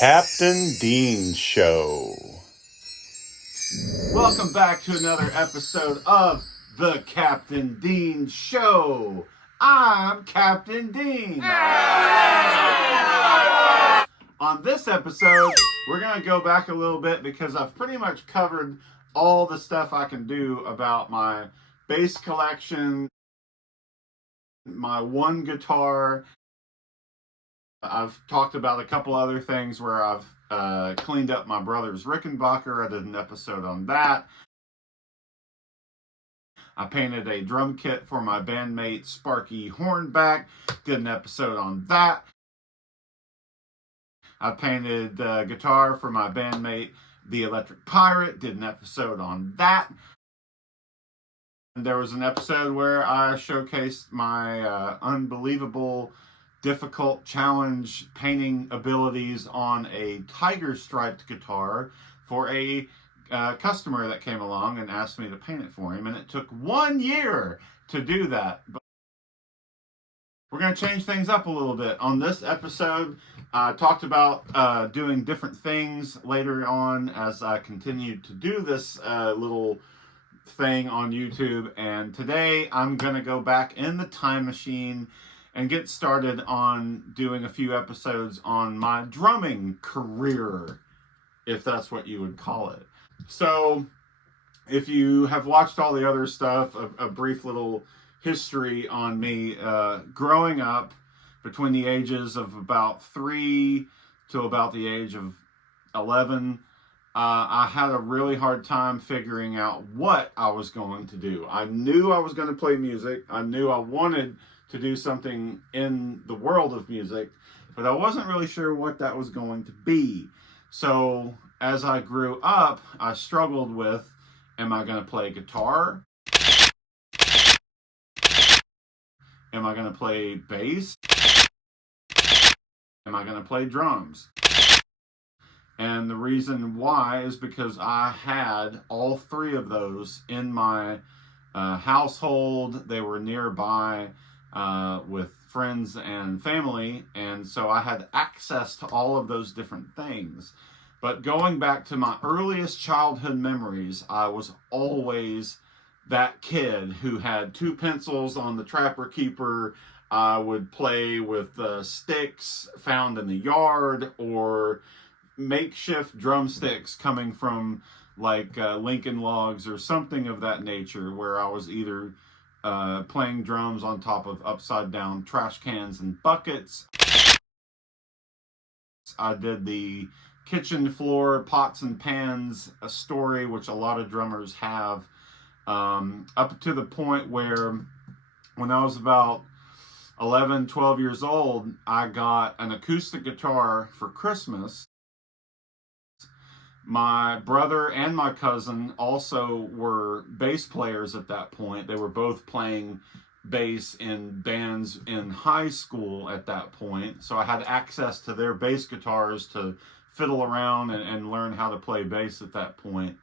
Captain Dean Show. Welcome back to another episode of the Captain Dean Show. I'm Captain Dean. On this episode, we're going to go back a little bit because I've pretty much covered all the stuff I can do about my bass collection, my one guitar. I've talked about a couple other things where I've cleaned up my brother's Rickenbacker. I did an episode on that. I painted a drum kit for my bandmate Sparky Hornback. Did an episode on that. I painted the guitar for my bandmate The Electric Pirate. Did an episode on that. And there was an episode where I showcased my unbelievable, difficult challenge painting abilities on a tiger striped guitar for a customer that came along and asked me to paint it for him, and it took 1 year to do that. But we're going to change things up a little bit. On this episode, I talked about doing different things later on as I continued to do this little thing on YouTube, and today I'm going to go back in the time machine and get started on doing a few episodes on my drumming career, if that's what you would call it. So, if you have watched all the other stuff, a brief little history on me growing up between the ages of about 3 to about the age of 11, I had a really hard time figuring out what I was going to do. I knew I was going to play music. I knew I wanted to do something in the world of music, but I wasn't really sure what that was going to be. So as I grew up, I struggled with, am I going to play guitar? Am I going to play bass? Am I going to play drums? And the reason why is because I had all three of those in my household. They were nearby with friends and family, and so I had access to all of those different things. But going back to my earliest childhood memories, I was always that kid who had 2 pencils on the Trapper Keeper. I would play with sticks found in the yard, or makeshift drumsticks coming from like Lincoln Logs or something of that nature, where I was either playing drums on top of upside down trash cans and buckets. I did the kitchen floor pots and pans a story, which a lot of drummers have, up to the point where when I was about 11, 12 years old, I got an acoustic guitar for Christmas. My brother and my cousin also were bass players at that point. They were both playing bass in bands in high school at that point. So I had access to their bass guitars to fiddle around and learn how to play bass at that point.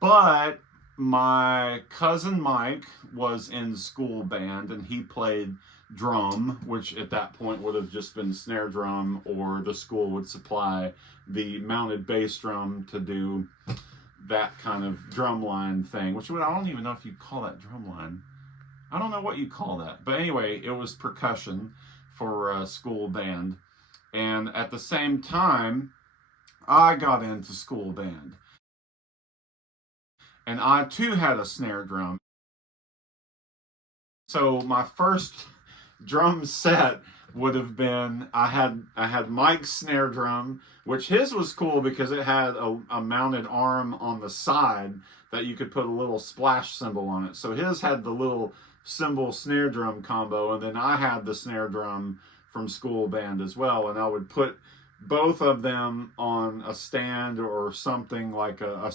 But my cousin Mike was in school band, and he played drum, which at that point would have just been snare drum, or the school would supply the mounted bass drum to do that kind of drum line thing, which I don't even know if you call that drum line. I don't know what you call that. But anyway, it was percussion for school band. And at the same time, I got into school band. And I too had a snare drum. So my first drum set would have been, I had Mike's snare drum, which his was cool because it had a mounted arm on the side that you could put a little splash cymbal on it. So his had the little cymbal snare drum combo, and then I had the snare drum from school band as well, and I would put both of them on a stand or something like a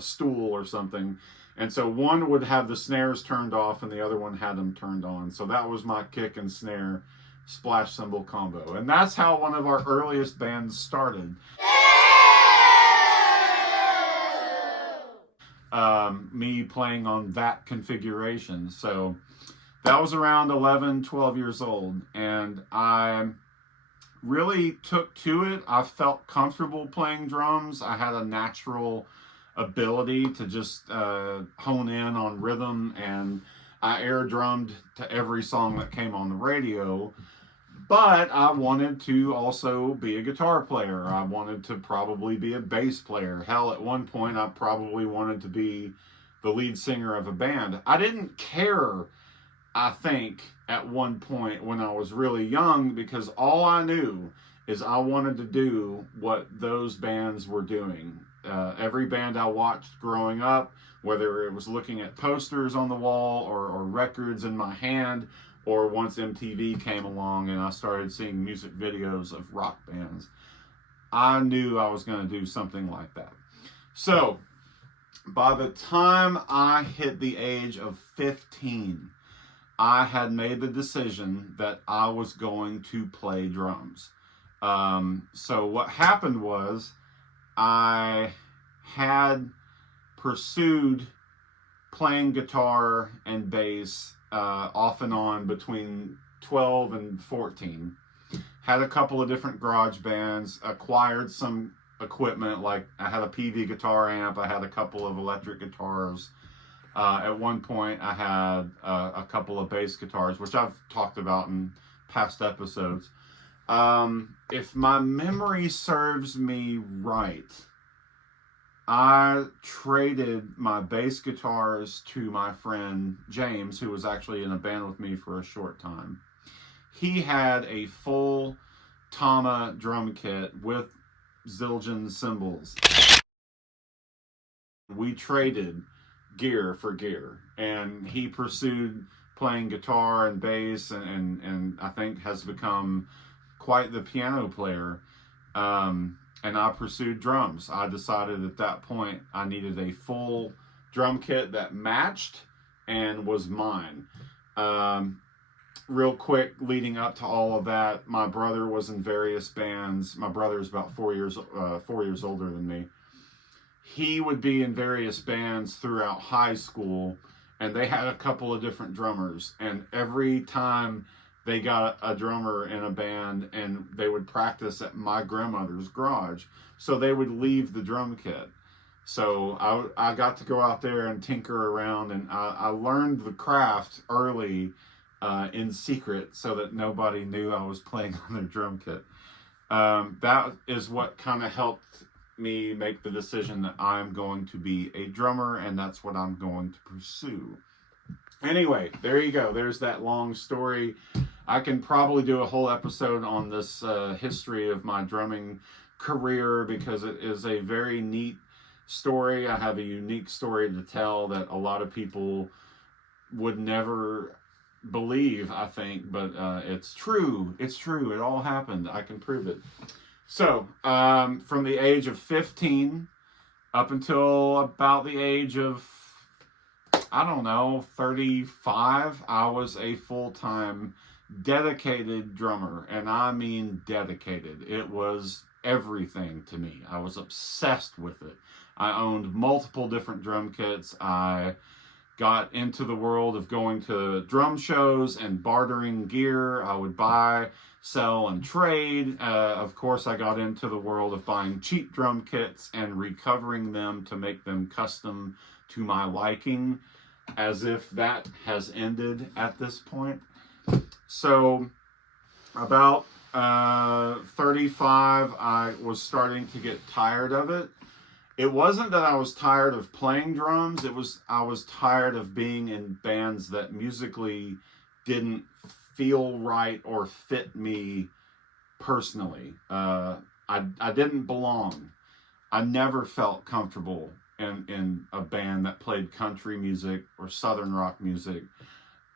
stool or something. And so one would have the snares turned off and the other one had them turned on. So that was my kick and snare splash cymbal combo. And that's how one of our earliest bands started. Me playing on that configuration. So that was around 11, 12 years old. And I really took to it. I felt comfortable playing drums. I had a natural ability to just hone in on rhythm, and I air drummed to every song that came on the radio. But I wanted to also be a guitar player. I wanted to probably be a bass player. Hell, at one point, I probably wanted to be the lead singer of a band. I didn't care, I think, at one point when I was really young, because all I knew is I wanted to do what those bands were doing. Every band I watched growing up, whether it was looking at posters on the wall or records in my hand, or once MTV came along and I started seeing music videos of rock bands, I knew I was going to do something like that. So, by the time I hit the age of 15, I had made the decision that I was going to play drums. So what happened was I had pursued playing guitar and bass off and on between 12 and 14. Had a couple of different garage bands, acquired some equipment, like I had a PV guitar amp, I had a couple of electric guitars. At one point, I had a couple of bass guitars, which I've talked about in past episodes. If my memory serves me right, I traded my bass guitars to my friend James, who was actually in a band with me for a short time. He had a full Tama drum kit with Zildjian cymbals. We traded gear for gear, and he pursued playing guitar and bass, and I think has become quite the piano player. And I pursued drums. I decided at that point I needed a full drum kit that matched and was mine. Real quick, leading up to all of that, my brother was in various bands. My brother is about 4 years older than me. He would be in various bands throughout high school, and they had a couple of different drummers. And every time they got a drummer in a band, and they would practice at my grandmother's garage, so they would leave the drum kit. So I got to go out there and tinker around, and I learned the craft early in secret so that nobody knew I was playing on their drum kit. That is what kind of helped me make the decision that I'm going to be a drummer, and that's what I'm going to pursue. Anyway, there you go. There's that long story. I can probably do a whole episode on this history of my drumming career, because it is a very neat story. I have a unique story to tell that a lot of people would never believe, I think, but it's true. It's true. It all happened. I can prove it. So, from the age of 15 up until about the age of, I don't know, 35, I was a full-time dedicated drummer. And I mean dedicated. It was everything to me. I was obsessed with it. I owned multiple different drum kits. I got into the world of going to drum shows and bartering gear. I would buy, sell, and trade. Of course, I got into the world of buying cheap drum kits and recovering them to make them custom to my liking, as if that has ended at this point. So, about 35, I was starting to get tired of it. It wasn't that I was tired of playing drums. I was tired of being in bands that musically didn't feel right or fit me personally. I didn't belong. I never felt comfortable in a band that played country music or southern rock music.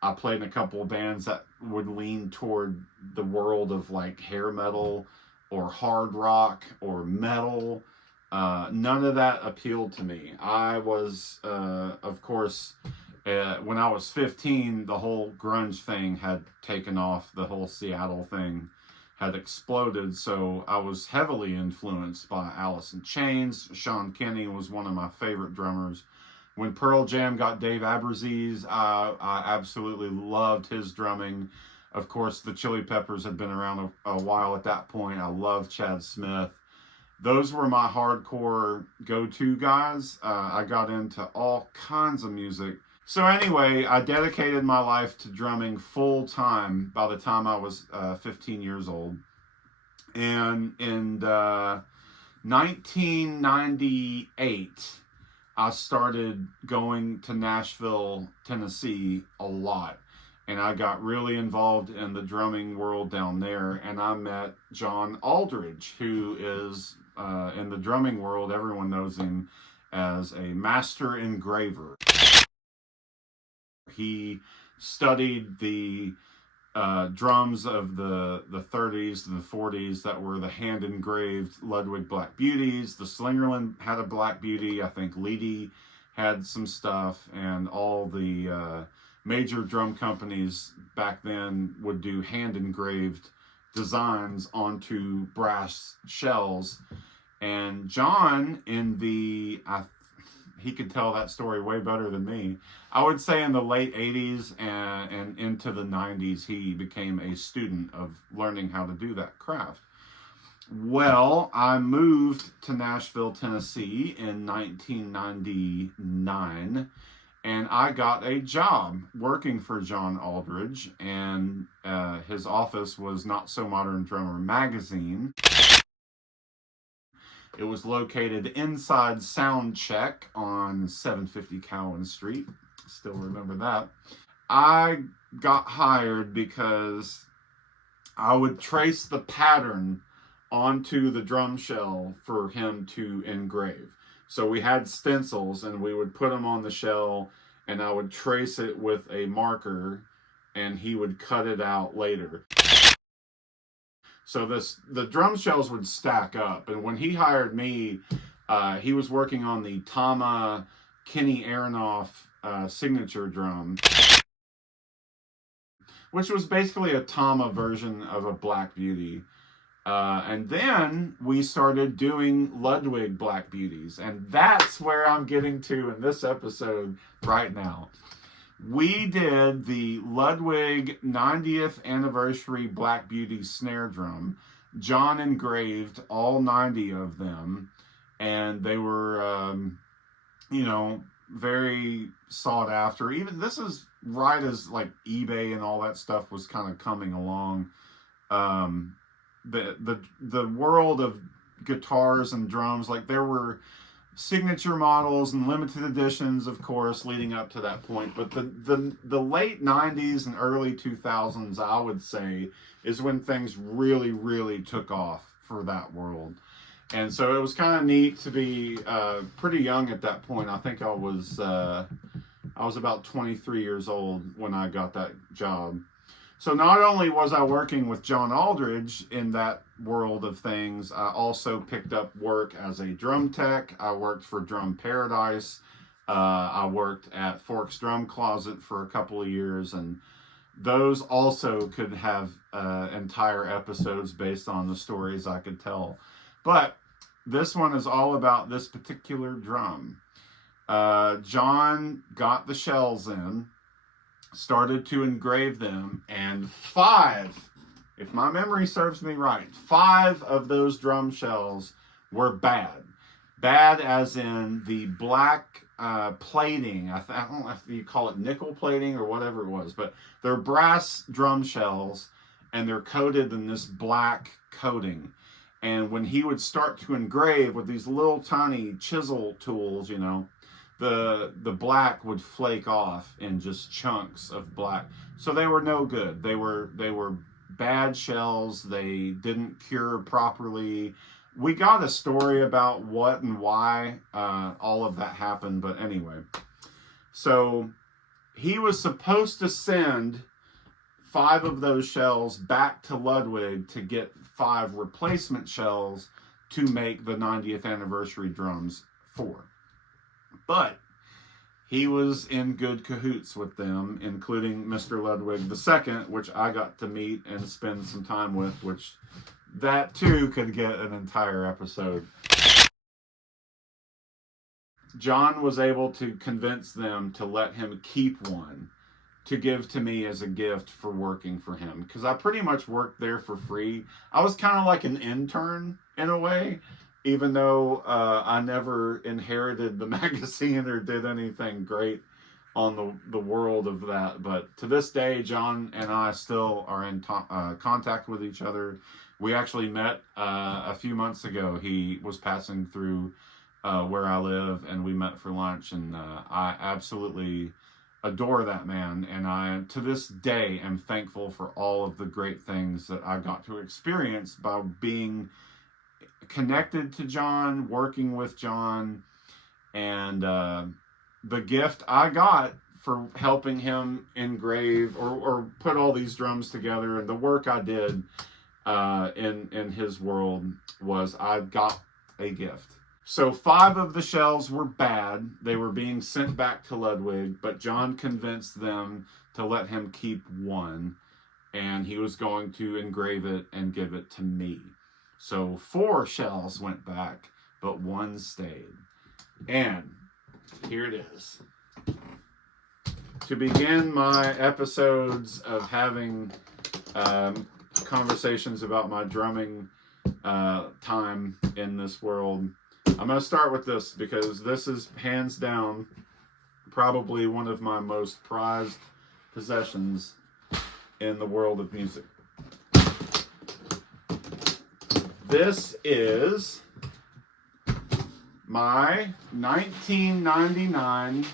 I played in a couple of bands that would lean toward the world of like hair metal or hard rock or metal. None of that appealed to me. I was, of course, when I was 15, the whole grunge thing had taken off. The whole Seattle thing had exploded. So I was heavily influenced by Alice in Chains. Sean Kinney was one of my favorite drummers. When Pearl Jam got Dave Abbruzzese, I absolutely loved his drumming. Of course, the Chili Peppers had been around a while at that point. I love Chad Smith. Those were my hardcore go-to guys. I got into all kinds of music. So anyway, I dedicated my life to drumming full time by the time I was 15 years old. And in 1998, I started going to Nashville, Tennessee a lot. And I got really involved in the drumming world down there. And I met John Aldridge, who is in the drumming world, everyone knows him as a master engraver. He studied the drums of the 30s and the 40s that were the hand engraved Ludwig Black Beauties. The Slingerland had a Black Beauty. I think Leedy had some stuff, and all the major drum companies back then would do hand engraved designs onto brass shells. And John, he could tell that story way better than me. I would say in the late 80s and into the 90s, he became a student of learning how to do that craft. Well, I moved to Nashville, Tennessee in 1999, and I got a job working for John Aldridge, and his office was Not So Modern Drummer magazine. It was located inside Soundcheck on 750 Cowan Street. Still remember that. I got hired because I would trace the pattern onto the drum shell for him to engrave. So we had stencils, and we would put them on the shell, and I would trace it with a marker, and he would cut it out later. So the drum shells would stack up. And when he hired me, he was working on the Tama Kenny Aronoff signature drum, which was basically a Tama version of a Black Beauty. And then we started doing Ludwig Black Beauties. And that's where I'm getting to in this episode right now. We did the Ludwig 90th anniversary Black Beauty snare drum. John engraved all 90 of them, and they were, very sought after. Even this is right as like eBay and all that stuff was kind of coming along. The world of guitars and drums, like there were signature models and limited editions, of course, leading up to that point. But the late 90s and early 2000s, I would say, is when things really, really took off for that world. And so it was kind of neat to be pretty young at that point. I think I was about 23 years old when I got that job. So not only was I working with John Aldridge in that world of things, I also picked up work as a drum tech. I worked for Drum Paradise. I worked at Forks Drum Closet for a couple of years, and those also could have entire episodes based on the stories I could tell. But this one is all about this particular drum. John got the shells in, started to engrave them, and 5, if my memory serves me right, 5 of those drum shells were bad. Bad as in the black plating. I don't know if you call it nickel plating or whatever it was, but they're brass drum shells, and they're coated in this black coating. And when he would start to engrave with these little tiny chisel tools, the black would flake off in just chunks of black. So they were no good. They were bad shells. They didn't cure properly. We got a story about what and why all of that happened, but anyway. So he was supposed to send 5 of those shells back to Ludwig to get 5 replacement shells to make the 90th anniversary drums for. But he was in good cahoots with them, including Mr. Ludwig II, which I got to meet and spend some time with, which that too could get an entire episode. John was able to convince them to let him keep one. to give to me as a gift for working for him, because I pretty much worked there for free. I was kind of like an intern in a way, even though I never inherited the magazine or did anything great on the world of that. But to this day, John and I still are in contact with each other. We actually met a few months ago. He was passing through where I live, and we met for lunch, and I absolutely adore that man, and I, to this day, am thankful for all of the great things that I got to experience by being connected to John, working with John, and the gift I got for helping him engrave or put all these drums together, and the work I did in his world was I got a gift. So 5 of the shells were bad. They were being sent back to Ludwig, but John convinced them to let him keep 1, and he was going to engrave it and give it to me. So 4 shells went back, but 1 stayed. And here it is. To begin my episodes of having conversations about my drumming time in this world, I'm going to start with this, because this is hands down probably one of my most prized possessions in the world of music. This is my 1999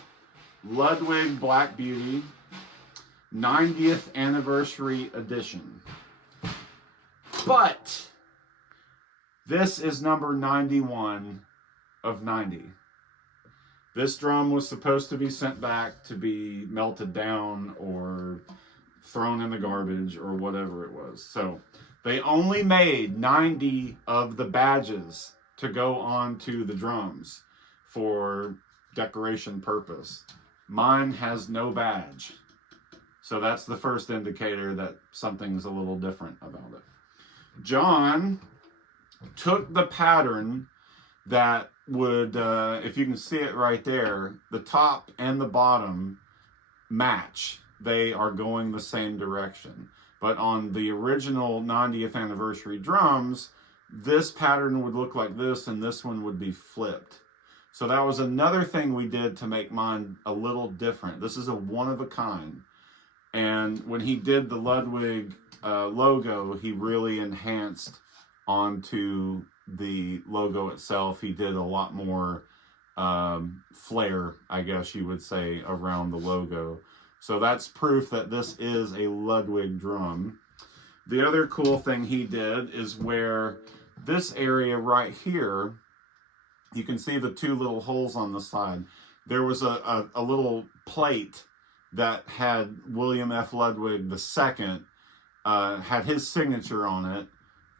Ludwig Black Beauty 90th anniversary edition. But this is number 91 of 90. This drum was supposed to be sent back to be melted down or thrown in the garbage or whatever it was. So they only made 90 of the badges to go onto the drums for decoration purpose. Mine has no badge. So that's the first indicator that something's a little different about it. John took the pattern that would, if you can see it right there, the top and the bottom match. They are going the same direction. But on the original 90th anniversary drums, this pattern would look like this, and this one would be flipped. So that was another thing we did to make mine a little different. This is a one of a kind. And when he did the Ludwig logo, he really enhanced onto the logo itself. He did a lot more flair, I guess you would say, around the logo. So that's proof that this is a Ludwig drum. The other cool thing he did is where this area right here, you can see the 2 little holes on the side. There was a little plate that had William F. Ludwig II, had his signature on it,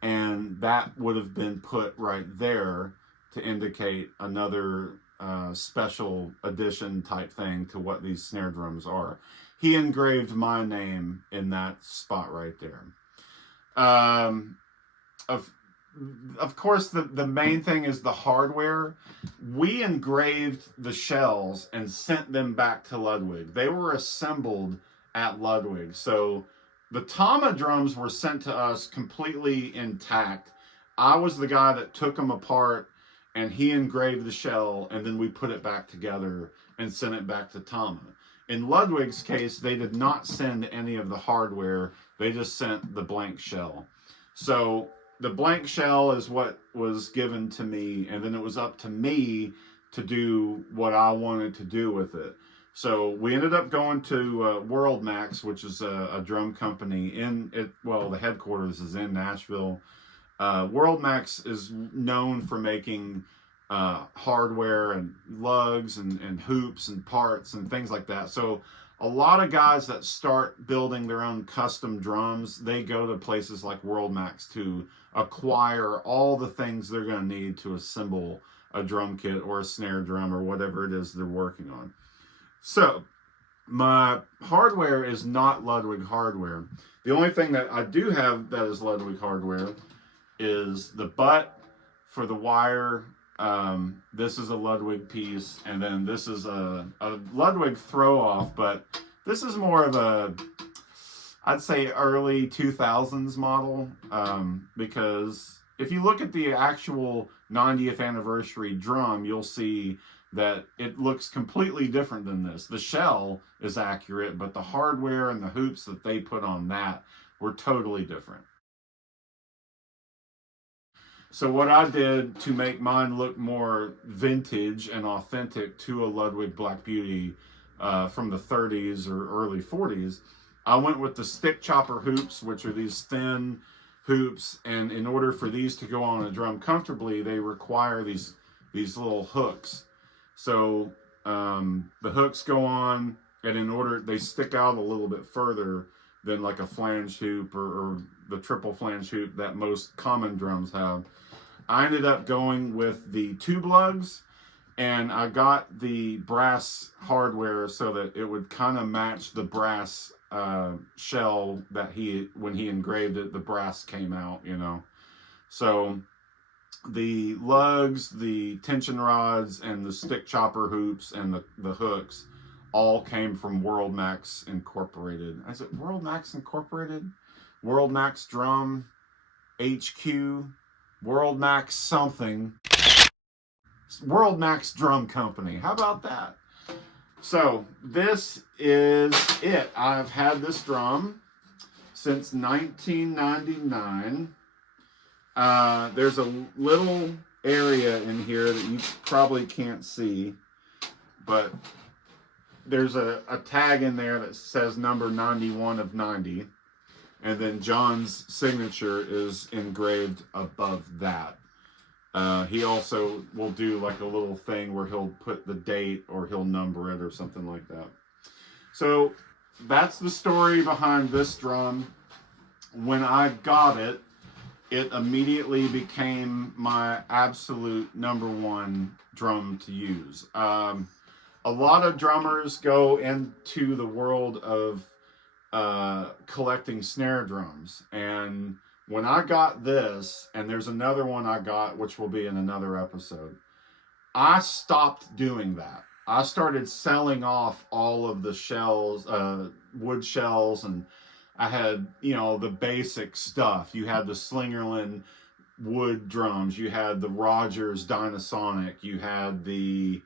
and that would have been put right there to indicate another special edition type thing to what these snare drums are. He engraved my name in that spot right there. Of course, the main thing is the hardware. We engraved the shells and sent them back to Ludwig. They were assembled at Ludwig. So the Tama drums were sent to us completely intact. I was the guy that took them apart, and he engraved the shell, and then we put it back together and sent it back to Tama. In Ludwig's case, they did not send any of the hardware. They just sent the blank shell. So the blank shell is what was given to me, and then it was up to me to do what I wanted to do with it. So we ended up going to World Max, which is a drum company in it. Well, the headquarters is in Nashville. World Max is known for making hardware and lugs and hoops and parts and things like that. So a lot of guys that start building their own custom drums, they go to places like World Max to acquire all the things they're going to need to assemble a drum kit or a snare drum or whatever it is they're working on. So my hardware is not Ludwig hardware. The only thing that I do have that is Ludwig hardware is the butt for the wire. This is a Ludwig piece, and then this is a Ludwig throw off, but This is more of a, I'd say, early 2000s model, because if you look at the actual 90th anniversary drum, you'll see that it looks completely different than this. The shell is accurate, but the hardware and the hoops that they put on that were totally different. So what I did to make mine look more vintage and authentic to a Ludwig Black Beauty from the 30s or early 40s, I went with the stick chopper hoops, which are these thin hoops, and in order for these to go on a drum comfortably, they require these little hooks. So the hooks go on, and in order, they stick out a little bit further than like a flange hoop or the triple flange hoop that most common drums have. I ended up going with the tube lugs, and I got the brass hardware so that it would kind of match the brass shell that when he engraved it, the brass came out, you know. So the lugs, the tension rods, and the stick chopper hoops and the hooks all came from World Max Incorporated. Is it World Max Incorporated? World Max Drum HQ? World Max something. World Max Drum Company. How about that? So this is it. I've had this drum since 1999. There's a little area in here that you probably can't see, but there's a tag in there that says number 91 of 90. And then John's signature is engraved above that. He also will do like a little thing where he'll put the date or he'll number it or something like that. So that's the story behind this drum. When I got it, it immediately became my absolute #1 drum to use. A lot of drummers go into the world of collecting snare drums, and when I got this, and there's another one I got which will be in another episode, I stopped doing that. I started selling off all of the shells, wood shells, and I had, you know, the basic stuff. You had the Slingerland wood drums, you had the Rogers Dynasonic, you had the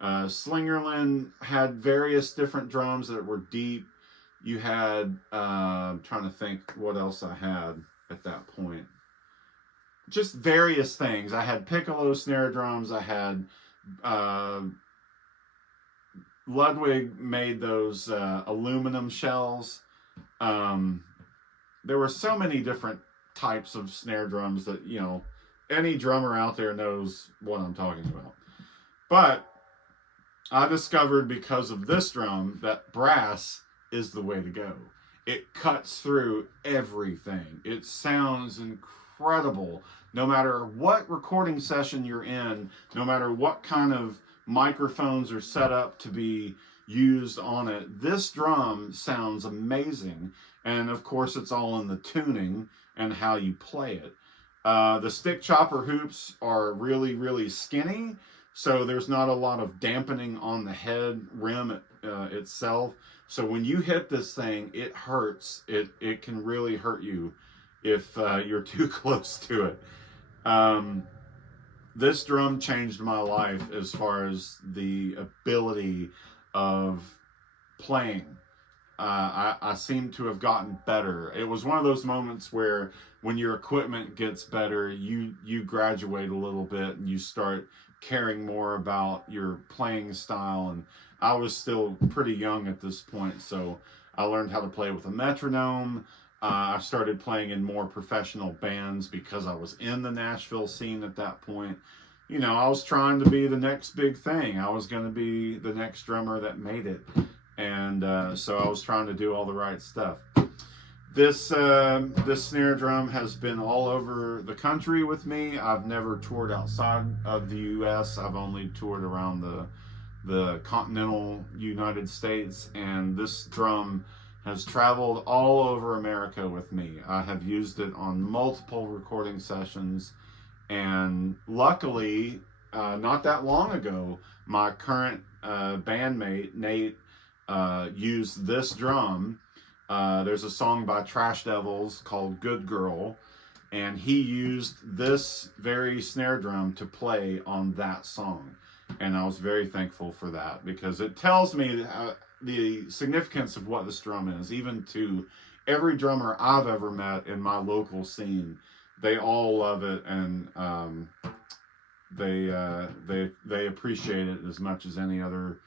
Slingerland had various different drums that were deep. You had, I'm trying to think what else I had at that point. Just various things. I had piccolo snare drums. I had, Ludwig made those aluminum shells. There were so many different types of snare drums that, you know, any drummer out there knows what I'm talking about. But I discovered because of this drum that brass is the way to go. It cuts through everything. It sounds incredible. No matter what recording session you're in, no matter what kind of microphones are set up to be used on it, this drum sounds amazing. And of course, it's all in the tuning and how you play it. The stick chopper hoops are really, really skinny, so there's not a lot of dampening on the head rim itself. So when you hit this thing, it hurts. It can really hurt you if you're too close to it. This drum changed my life as far as the ability of playing. I seem to have gotten better. It was one of those moments where when your equipment gets better, you graduate a little bit and you start caring more about your playing style. And I was still pretty young at this point, so I learned how to play with a metronome. I started playing in more professional bands because I was in the Nashville scene at that point. You know, I was trying to be the next big thing. I was going to be the next drummer that made it. And so I was trying to do all the right stuff. This snare drum has been all over the country with me. I've never toured outside of the U.S. I've only toured around the continental United States, and this drum has traveled all over America with me. I have used it on multiple recording sessions, and luckily, not that long ago, my current bandmate, Nate, used this drum. There's a song by Trash Devils called Good Girl, and he used this very snare drum to play on that song. And I was very thankful for that, because it tells me the significance of what this drum is, even to every drummer I've ever met in my local scene. They all love it, and they appreciate it as much as any other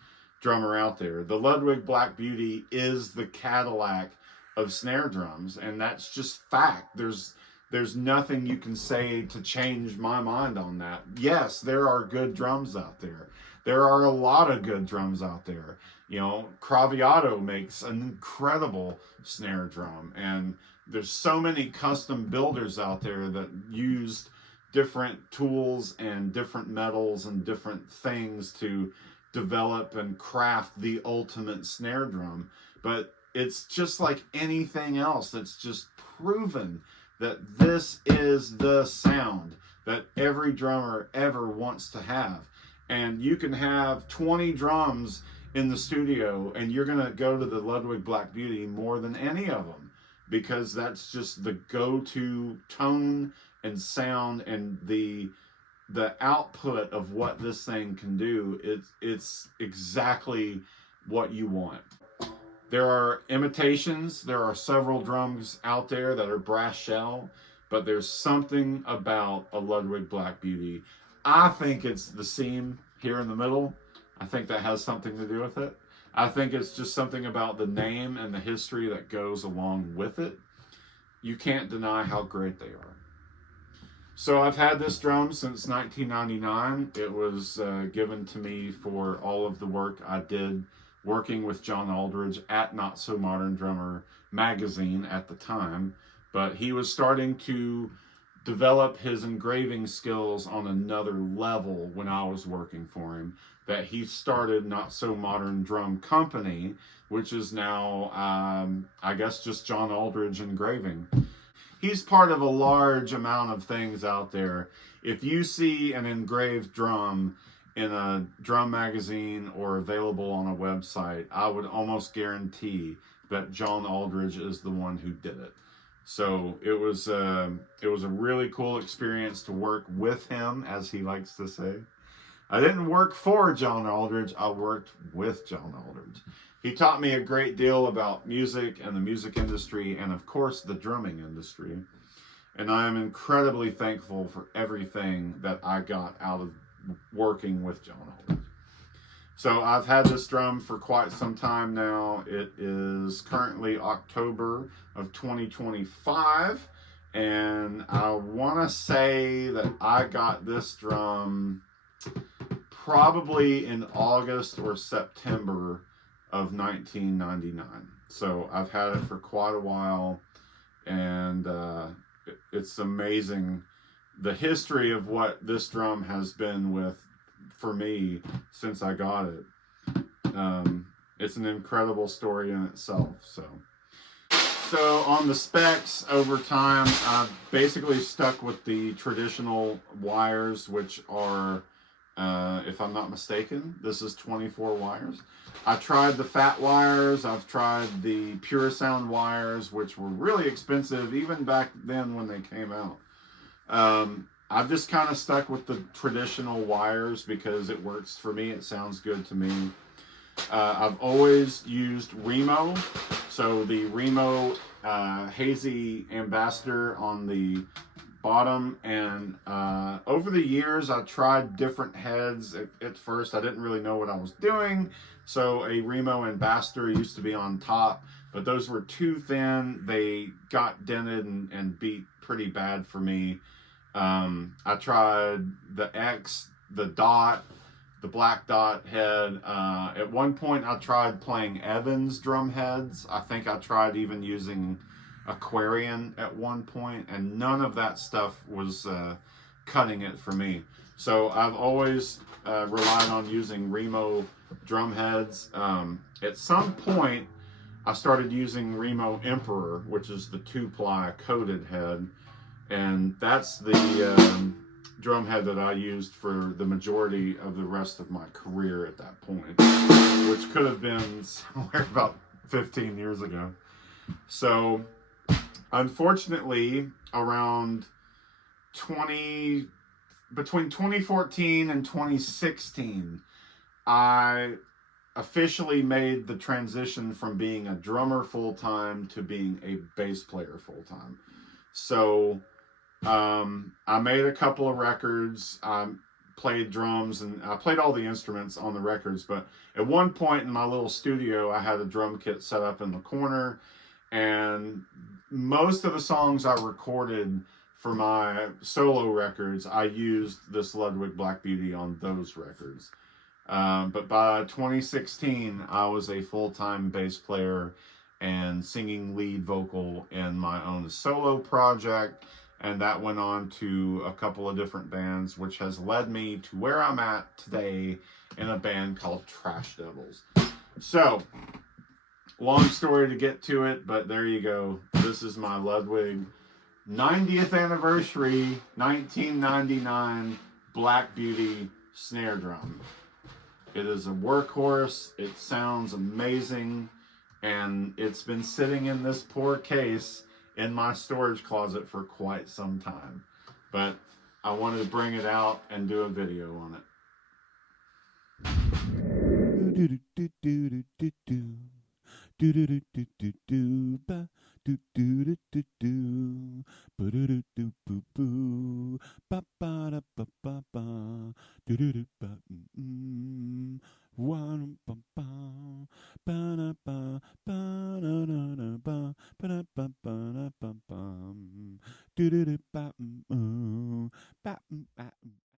drummer out there. The Ludwig Black Beauty is the Cadillac of snare drums, and that's just fact. There's nothing you can say to change my mind on that. Yes, there are good drums out there. There are a lot of good drums out there. You know, Craviotto makes an incredible snare drum, and there's so many custom builders out there that used different tools and different metals and different things to develop and craft the ultimate snare drum. But it's just like anything else that's just proven that this is the sound that every drummer ever wants to have. And you can have 20 drums in the studio, and you're going to go to the Ludwig Black Beauty more than any of them, because that's just the go-to tone and sound, and the output of what this thing can do. It's exactly what you want. There are imitations. There are several drums out there that are brass shell, but there's something about a Ludwig Black Beauty. I think it's the seam here in the middle. I think that has something to do with it. I think it's just something about the name and the history that goes along with it. You can't deny how great they are. So I've had this drum since 1999. It was given to me for all of the work I did working with John Aldridge at Not So Modern Drummer magazine at the time. But he was starting to develop his engraving skills on another level when I was working for him, that he started Not So Modern Drum Company, which is now, I guess, just John Aldridge Engraving. He's part of a large amount of things out there. If you see an engraved drum in a drum magazine or available on a website, I would almost guarantee that John Aldridge is the one who did it. So it was a really cool experience to work with him, as he likes to say. I didn't work for John Aldridge, I worked with John Aldridge. He taught me a great deal about music and the music industry, and of course the drumming industry. And I am incredibly thankful for everything that I got out of working with John Aldridge. So I've had this drum for quite some time now. It is currently October of 2025. And I want to say that I got this drum probably in August or September of 1999. So I've had it for quite a while, and it's amazing the history of what this drum has been with for me since I got it. It's an incredible story in itself. So on the specs, over time, I've basically stuck with the traditional wires, which are, if I'm not mistaken, this is 24 wires. I tried the fat wires. I've tried the Pure Sound wires, which were really expensive even back then when they came out. I've just kind of stuck with the traditional wires because it works for me. It sounds good to me. I've always used Remo. So the Remo Hazy Ambassador on the bottom, and over the years I tried different heads. At first I didn't really know what I was doing, so a Remo Ambassador used to be on top, but those were too thin. They got dented and beat pretty bad for me. I tried the X, the dot, the black dot head. At one point I tried playing Evans drum heads. I think I tried even using Aquarian at one point, and none of that stuff was cutting it for me. So I've always relied on using Remo drum heads. At some point I started using Remo Emperor, which is the 2-ply coated head, and that's the drumhead that I used for the majority of the rest of my career at that point, which could have been somewhere about 15 years ago. So, unfortunately, around 20 between 2014 and 2016, I officially made the transition from being a drummer full time to being a bass player full time. So I made a couple of records. I played drums and I played all the instruments on the records. But at one point in my little studio, I had a drum kit set up in the corner, and most of the songs I recorded for my solo records, I used this Ludwig Black Beauty on those records. But by 2016, I was a full time bass player and singing lead vocal in my own solo project. And that went on to a couple of different bands, which has led me to where I'm at today in a band called Trash Devils. So, long story to get to it, but there you go. This is my Ludwig 90th anniversary 1999 Black Beauty snare drum. It is a workhorse. It sounds amazing. And it's been sitting in this poor case in my storage closet for quite some time. But I wanted to bring it out and do a video on it.